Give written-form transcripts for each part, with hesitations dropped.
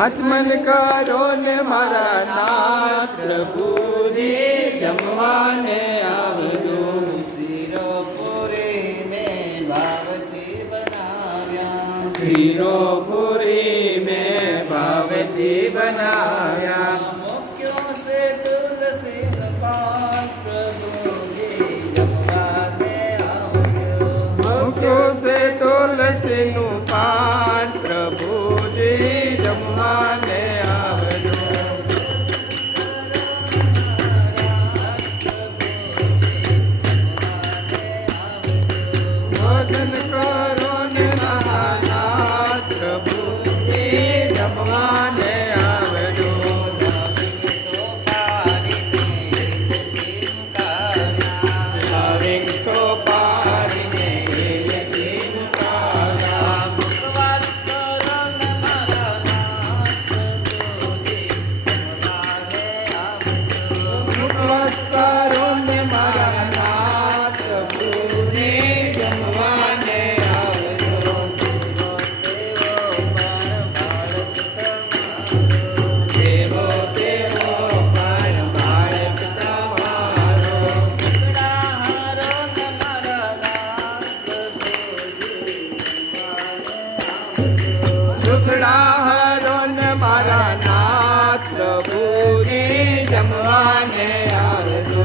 આચમન કરો ને મારા નાથ પ્રભુજી જમવાને આવજો. શિરોપુરી મેં ભાવથી બનાવ્યા. શિરોપુરી મેં ભાવથી બનાવ્યા. મુખ્યો સે તુલસીનો પાન પ્રભુજી જમવાને આવજો. મૂક્યો છે તુલસીનું પાન પ્રભુજી જમવાને આવજો. ભોજન કરો ને મહાનાથ પ્રભુજી જમવાને આવજો. ભાવિક તો પારીને યતીમ કાયા. મુખવાસ કરો ને મારા નાથ પ્રભુજી જમવાને આવજો. દેવો દેવો પણ બાળક તમારો. દુખડા હરો ને મારા નાથ પ્રભુજી જમવાને આવજો.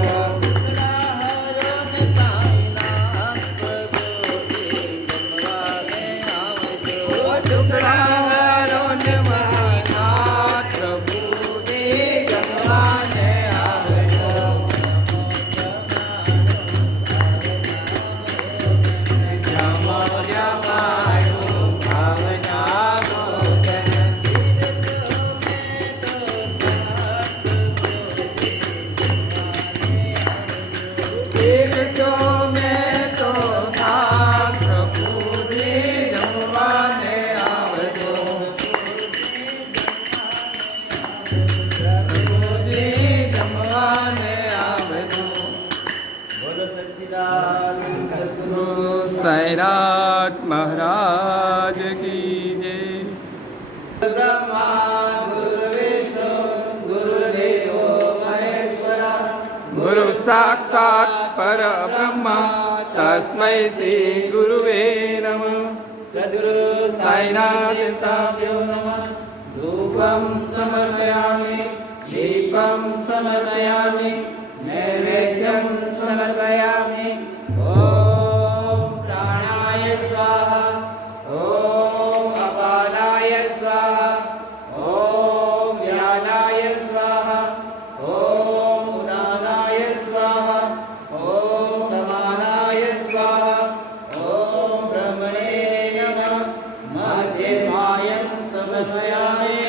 દુખડા હરો ને મારા નાથ પ્રભુજી જમવાને આવજો. જમો જમાડું ભાવના ભોજન. એકજો મેં તો નાથ પ્રભુજી જમવાને આવજો. પ્રભુજી જમવાને આવજો. બોલો સચ્ચિદાનંદ સદ્ગુરુ સાઈનાથ મહારાજ કી જય. બ્રહ્મા ગુરુ વિષ્ણુ ગુરુદેવો મહેશ્વરા. ગુરુ સાક્ષાત પરબ્રહ્મ તસ્મૈ શ્રી ગુરુવે નમઃ. સદ્ગુરુ સાઈનાથ દેવતાભ્યો નમઃ. ધૂપમ સમર્પયામિ દીપમ સમર્પયામિ નૈવેદ્યમ સમર્પયામિ. ઓમ પ્રાણાય સ્વાહા. ઓમ અપાનાય સ્વાહા. ઓમ વ્યાનાય સ્વાહા. ઓમ ઉદાનાય સ્વાહા. ઓમ સમાનાય સ્વાહા. ઓમ બ્રહ્મણે નમઃ. મધ્યમાયં સમર્પયામિ.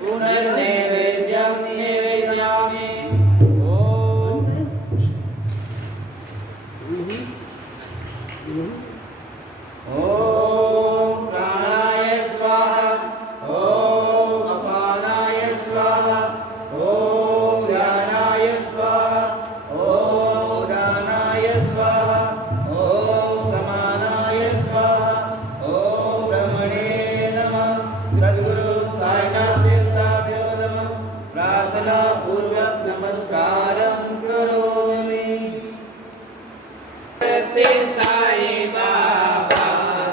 પુનર્નૈવેદ્યં નિવેદયામિ. ઓમ ઓમ પ્રાણાય સ્વાહા. ઓમ અપાનાય સ્વાહા. ઓમ વ્યાનાય સ્વાહા. ઓમ ઉદાનાય સ્વાહા. ઓમ સમાનાય સ્વાહા. ઓમ બ્રહ્મણે નમઃ. સદ્ગુરુ સાઈનાથ દેવતાભ્યો નમઃ. પ્રાર્થના પૂર્વક નમસ્કારં કરોમિ. સત્ય સાઈ બાબા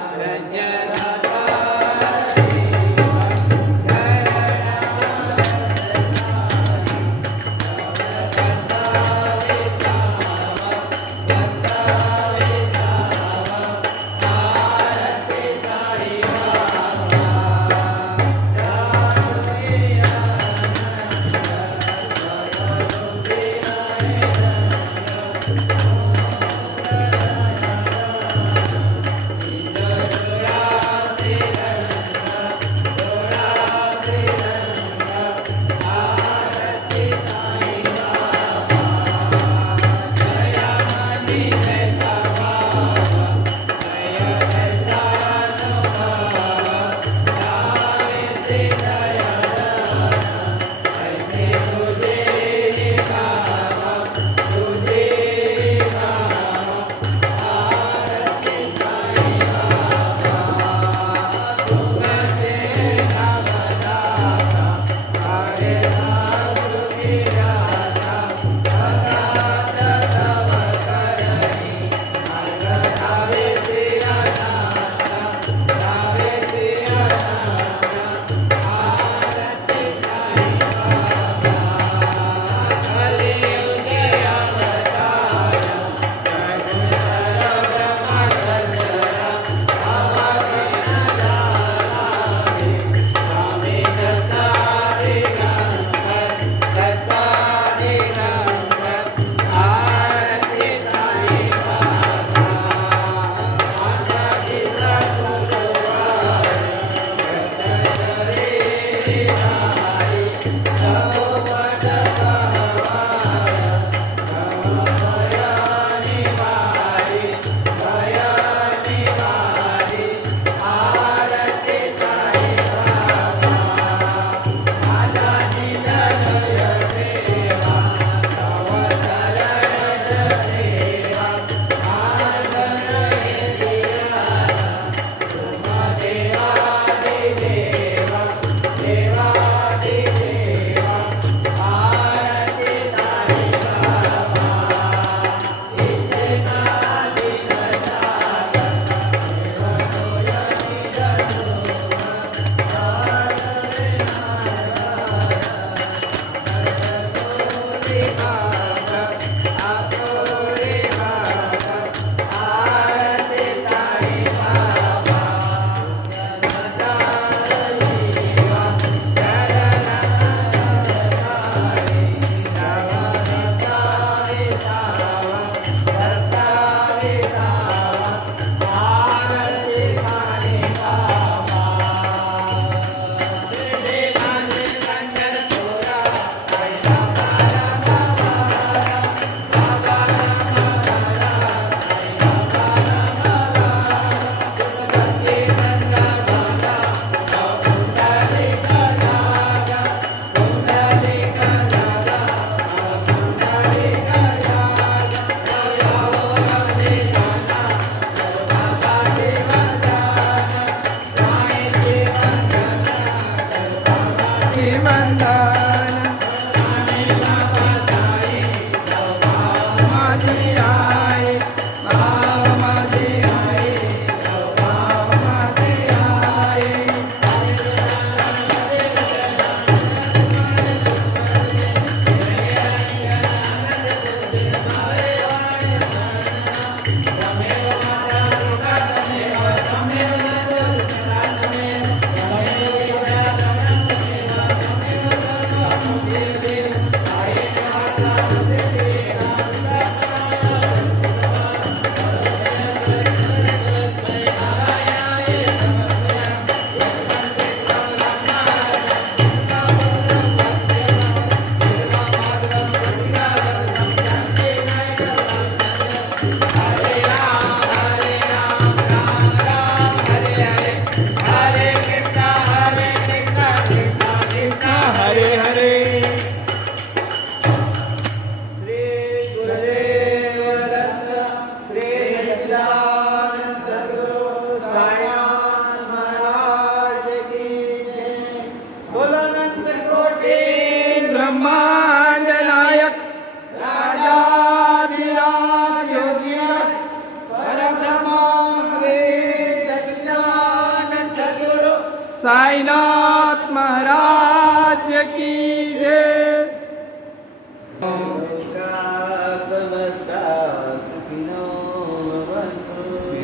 साईनाथ महाराज की जय।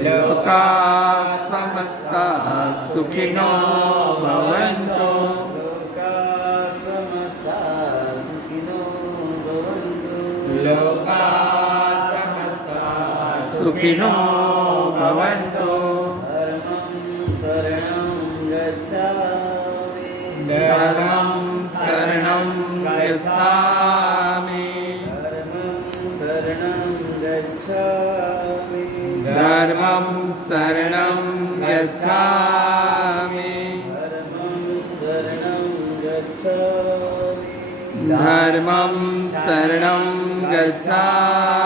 लोका समस्ता सुखिनो भवन्तु। लोका समस्ता सुखिनो भवन्तु। धर्मं शरणं गच्छामि। धर्मं शरणं गच्छामि। धर्मं शरणं गच्छामि।